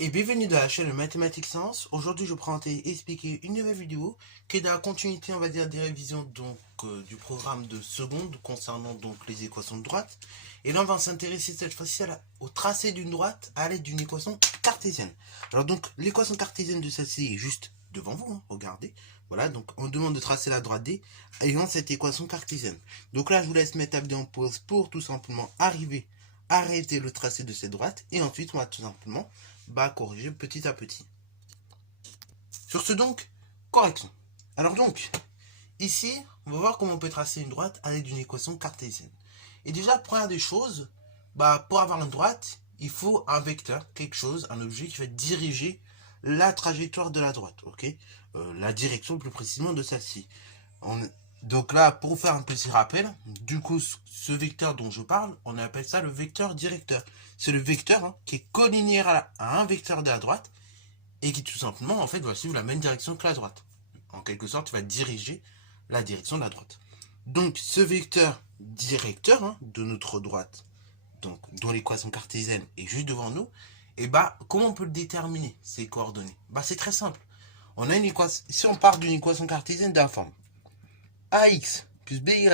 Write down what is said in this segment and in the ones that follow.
Et bienvenue dans la chaîne Mathématiques Science. Aujourd'hui, je vais présenter et expliquer une nouvelle vidéo qui est dans la continuité, on va dire, des révisions du programme de seconde concernant donc les équations de droite. Et là, on va s'intéresser cette fois-ci au tracé d'une droite à l'aide d'une équation cartésienne. Alors donc, l'équation cartésienne de celle-ci est juste devant vous, hein, regardez. Voilà, donc on demande de tracer la droite D ayant cette équation cartésienne. Donc là, je vous laisse mettre la vidéo en pause pour tout simplement arrêter le tracé de cette droite. Et ensuite, on va tout simplement corriger petit à petit. Sur ce donc, correction. Alors donc, ici, on va voir comment on peut tracer une droite avec une équation cartésienne. Et déjà, première des choses, pour avoir une droite, il faut un vecteur, quelque chose, un objet qui va diriger la trajectoire de la droite, ok, la direction plus précisément de celle-ci. Donc là, pour faire un petit rappel, du coup, ce vecteur dont je parle, on appelle ça le vecteur directeur. C'est le vecteur qui est collinéaire à un vecteur de la droite et qui tout simplement, en fait, va suivre la même direction que la droite. En quelque sorte, il va diriger la direction de la droite. Donc, ce vecteur directeur de notre droite, donc dont l'équation cartésienne est juste devant nous, et comment on peut le déterminer, ces coordonnées? C'est très simple. On a une équation, si on part d'une équation cartésienne de la forme AX plus BY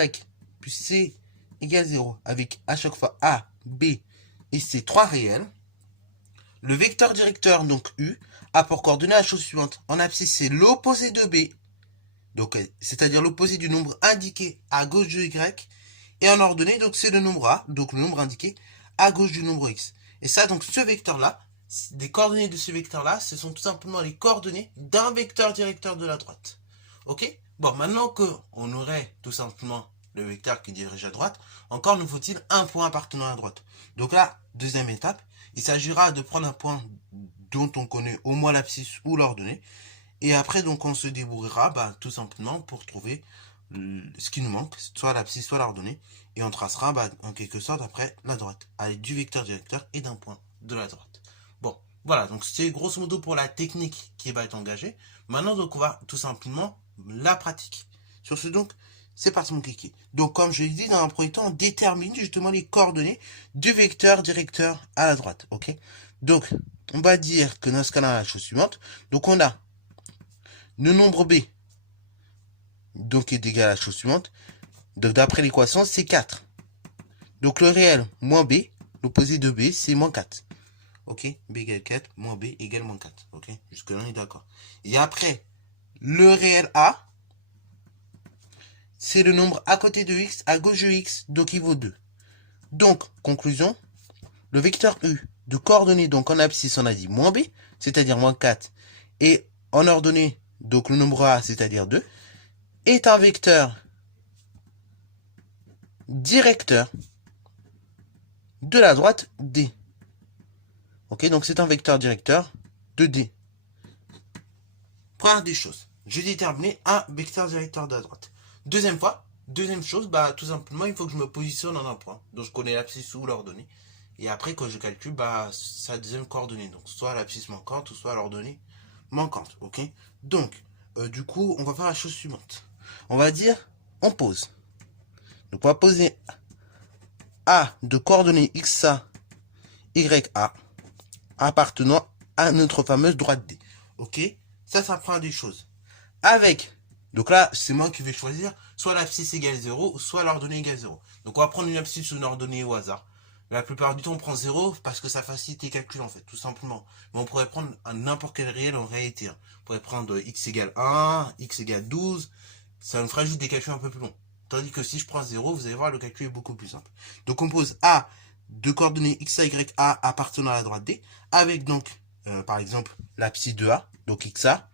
plus C égale 0, avec à chaque fois A, B et C 3 réels, le vecteur directeur, donc U, a pour coordonnée la chose suivante. En abscisse, c'est l'opposé de B, donc c'est-à-dire l'opposé du nombre indiqué à gauche de Y, et en ordonnée, donc c'est le nombre A, donc le nombre indiqué à gauche du nombre X. Et ça, donc ce vecteur-là, des coordonnées de ce vecteur-là, ce sont tout simplement les coordonnées d'un vecteur directeur de la droite. Ok? Bon, maintenant qu'on aurait tout simplement le vecteur qui dirige à droite, encore nous faut-il un point appartenant à droite. Donc là, deuxième étape, il s'agira de prendre un point dont on connaît au moins l'abscisse ou l'ordonnée, et après donc on se débrouillera tout simplement pour trouver ce qui nous manque, soit l'abscisse, soit l'ordonnée, et on tracera en quelque sorte après la droite, avec du vecteur directeur et d'un point de la droite. Bon, voilà, donc c'est grosso modo pour la technique qui va être engagée. Maintenant, donc on va tout simplement la pratique. Sur ce donc, c'est parti mon kiki. Donc comme je l'ai dit, dans un premier temps, on détermine justement les coordonnées du vecteur directeur à la droite, ok? Donc, on va dire que dans ce cas-là, la chose suivante, donc on a le nombre B, donc est égal à la chose suivante, donc d'après l'équation, c'est 4. Donc le réel, moins B, l'opposé de B, c'est moins 4. Ok, B égale 4, moins B égale moins 4. Ok, jusque-là, on est d'accord. Et après, le réel A, c'est le nombre à côté de X, à gauche de X, donc il vaut 2. Donc, conclusion, le vecteur U de coordonnées, donc en abscisse, on a dit moins B, c'est-à-dire moins 4, et en ordonnée, donc le nombre A, c'est-à-dire 2, est un vecteur directeur de la droite D. Ok, donc c'est un vecteur directeur de D. Première des choses, j'ai déterminé un vecteur directeur de la droite. Deuxième chose, tout simplement, il faut que je me positionne en un point. Donc je connais l'abscisse ou l'ordonnée. Et après, quand je calcule, sa deuxième coordonnée. Donc soit l'abscisse manquante ou soit l'ordonnée manquante. Ok. Donc, du coup, on va faire la chose suivante. On va dire, on pose. Donc on va poser A de coordonnées XA, YA, appartenant à notre fameuse droite D. Ok, ça prend des choses. Donc là, c'est moi qui vais choisir soit l'abscisse égale 0, soit l'ordonnée égale 0. Donc on va prendre une abscisse ou une ordonnée au hasard. La plupart du temps, on prend 0 parce que ça facilite les calculs, en fait, tout simplement. Mais on pourrait prendre n'importe quel réel en réalité. On pourrait prendre x égale 1, x égale 12. Ça nous fera juste des calculs un peu plus longs. Tandis que si je prends 0, vous allez voir, le calcul est beaucoup plus simple. Donc on pose A de coordonnées XA, YA appartenant à la droite D, avec donc, par exemple, l'abscisse de A, donc XA,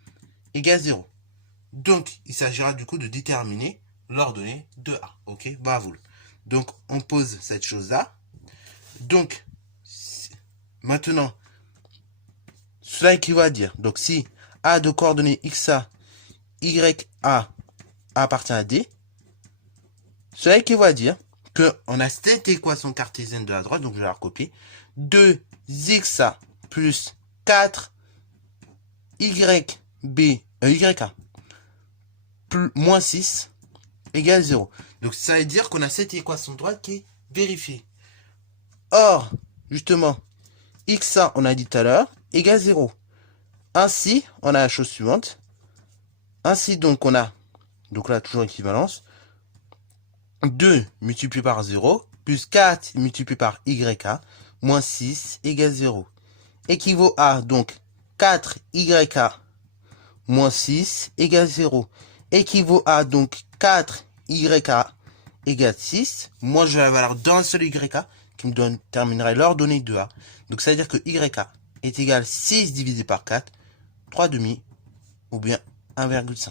égale 0. Donc, il s'agira du coup de déterminer l'ordonnée de A. Ok, à vous. Donc, on pose cette chose-là. Donc, maintenant, cela équivaut à dire, donc si A de coordonnées XA, YA appartient à D, cela équivaut à dire qu'on a cette équation cartésienne de la droite, donc je vais la recopier, 2xa plus 4 YA plus moins 6 égale 0. Donc ça veut dire qu'on a cette équation de droite qui est vérifiée. Or, justement, xa, on a dit tout à l'heure, égale 0. Ainsi, on a la chose suivante. Ainsi, donc, on a, donc là, toujours équivalence. 2 multiplié par 0, plus 4 multiplié par YK, moins 6 égale 0. Équivaut à, donc, 4YK moins 6 égale 0. Équivaut à, donc, 4YK égale 6. Moi, je vais la valeur d'un seul YK, qui me terminerait l'ordonnée de A. Donc, ça veut dire que YK est égal à 6 divisé par 4, 3 demi, ou bien 1,5.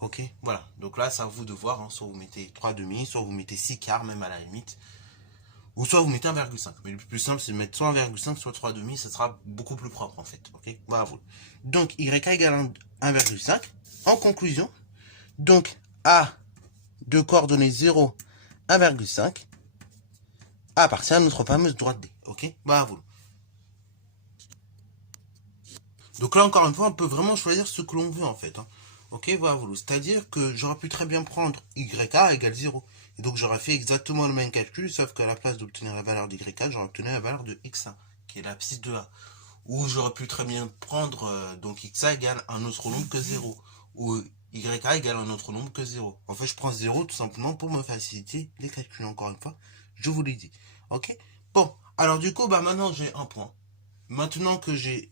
Ok, voilà. Donc là, c'est à vous de voir. Hein. Soit vous mettez 3 demi, soit vous mettez 6 quarts, même à la limite. Ou soit vous mettez 1,5. Mais le plus simple, c'est de mettre soit 1,5, soit 3 demi. Ça sera beaucoup plus propre, en fait. Ok, voilà. Donc, YK égale 1,5. En conclusion, donc, A de coordonnées 0, 1,5 appartient à notre fameuse droite D. Ok, voilà. Donc là, encore une fois, on peut vraiment choisir ce que l'on veut, en fait. Hein. Ok, voilà. C'est-à-dire que j'aurais pu très bien prendre YK égale 0. Et donc, j'aurais fait exactement le même calcul, sauf qu'à la place d'obtenir la valeur d'YK, j'aurais obtenu la valeur de X1, qui est l'abscisse de A. Ou j'aurais pu très bien prendre, donc XA égale un autre nombre que 0. Ou YK égale un autre nombre que 0. En fait, je prends 0 tout simplement pour me faciliter les calculs, encore une fois. Je vous l'ai dit. Ok. Bon, alors du coup, bah maintenant j'ai un point. Maintenant que j'ai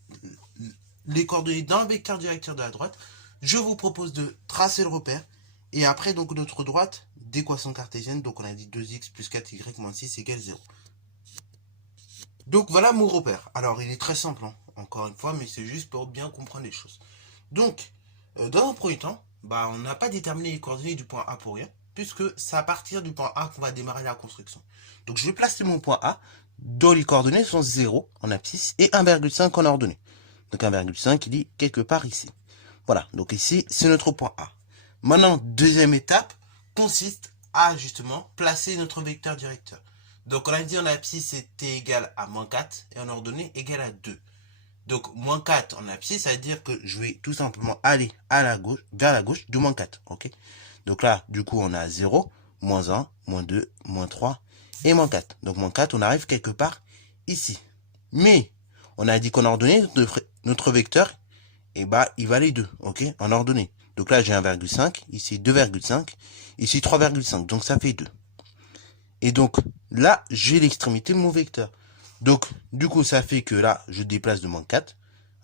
les coordonnées d'un vecteur directeur de la droite, je vous propose de tracer le repère. Et après, donc, notre droite d'équation cartésienne. Donc, on a dit 2x plus 4y moins 6 égale 0. Donc, voilà mon repère. Alors, il est très simple, hein, encore une fois, mais c'est juste pour bien comprendre les choses. Donc, dans un premier temps, bah, on n'a pas déterminé les coordonnées du point A pour rien, puisque c'est à partir du point A qu'on va démarrer la construction. Donc, je vais placer mon point A, dont les coordonnées sont 0 en abscisse et 1,5 en ordonnée. Donc 1,5, il est quelque part ici. Voilà, donc ici, c'est notre point A. Maintenant, deuxième étape consiste à justement placer notre vecteur directeur. Donc on a dit en abscisse c'était égal à moins 4 et en ordonnée égal à 2. Donc moins 4 en abscisse, ça veut dire que je vais tout simplement aller à la gauche, vers la gauche de moins 4. Ok. Donc là, du coup, on a 0, moins 1, moins 2, moins 3 et moins 4. Donc moins 4, on arrive quelque part ici. Mais on a dit qu'en ordonnée, notre vecteur, et bah, il valait 2, ok, en ordonnée. Donc là, j'ai 1,5, ici 2,5, ici 3,5, donc ça fait 2. Et donc, là, j'ai l'extrémité de mon vecteur. Donc, du coup, ça fait que là, je déplace de moins 4.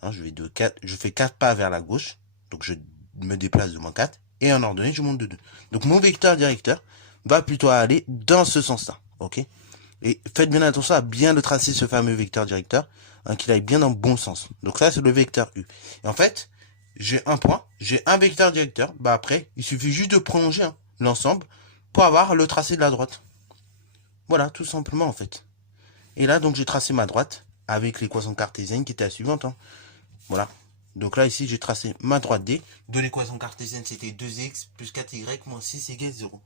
Hein, je fais 4 pas vers la gauche. Donc, je me déplace de moins 4. Et en ordonnée, je monte de 2. Donc, mon vecteur directeur va plutôt aller dans ce sens-là, ok. Et faites bien attention à bien le tracer, ce fameux vecteur directeur, hein, qu'il aille bien dans le bon sens. Donc ça, c'est le vecteur U. Et en fait, j'ai un point, j'ai un vecteur directeur. Bah après, il suffit juste de prolonger hein, l'ensemble pour avoir le tracé de la droite. Voilà, tout simplement en fait. Et là, donc j'ai tracé ma droite avec l'équation cartésienne qui était la suivante. Hein. Voilà. Donc là, ici, j'ai tracé ma droite D. De l'équation cartésienne, c'était 2x plus 4y moins 6 égale 0.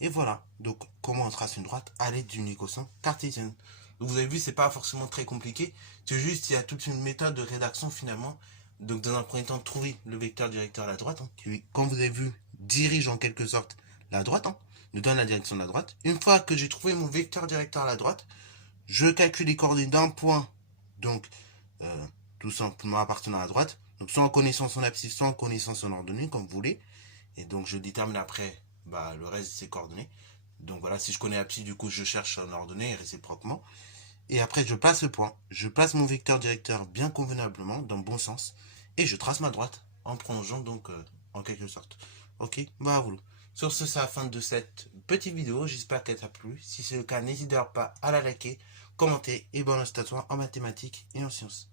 Et voilà. Donc, comment on trace une droite à l'aide d'une équation cartésienne. Donc, vous avez vu, c'est pas forcément très compliqué. C'est juste, il y a toute une méthode de rédaction finalement. Donc, dans un premier temps, trouver le vecteur directeur à la droite, hein, qui, comme vous avez vu, dirige en quelque sorte la droite, hein, nous donne la direction de la droite. Une fois que j'ai trouvé mon vecteur directeur à la droite, je calcule les coordonnées d'un point, donc tout simplement appartenant à la droite. Donc soit en connaissant son abscisse, soit en connaissant son ordonnée, comme vous voulez. Et donc je détermine après bah, le reste de ses coordonnées. Donc voilà, si je connais l'abscisse, du coup je cherche son ordonnée réciproquement. Et après je place le point, je place mon vecteur directeur bien convenablement, dans le bon sens, et je trace ma droite, en prolongeant donc en quelque sorte. Ok, bah voilà. Sur ce, c'est la fin de cette petite vidéo. J'espère qu'elle t'a plu. Si c'est le cas, n'hésite pas à la liker, commenter et bonne à toi en mathématiques et en sciences.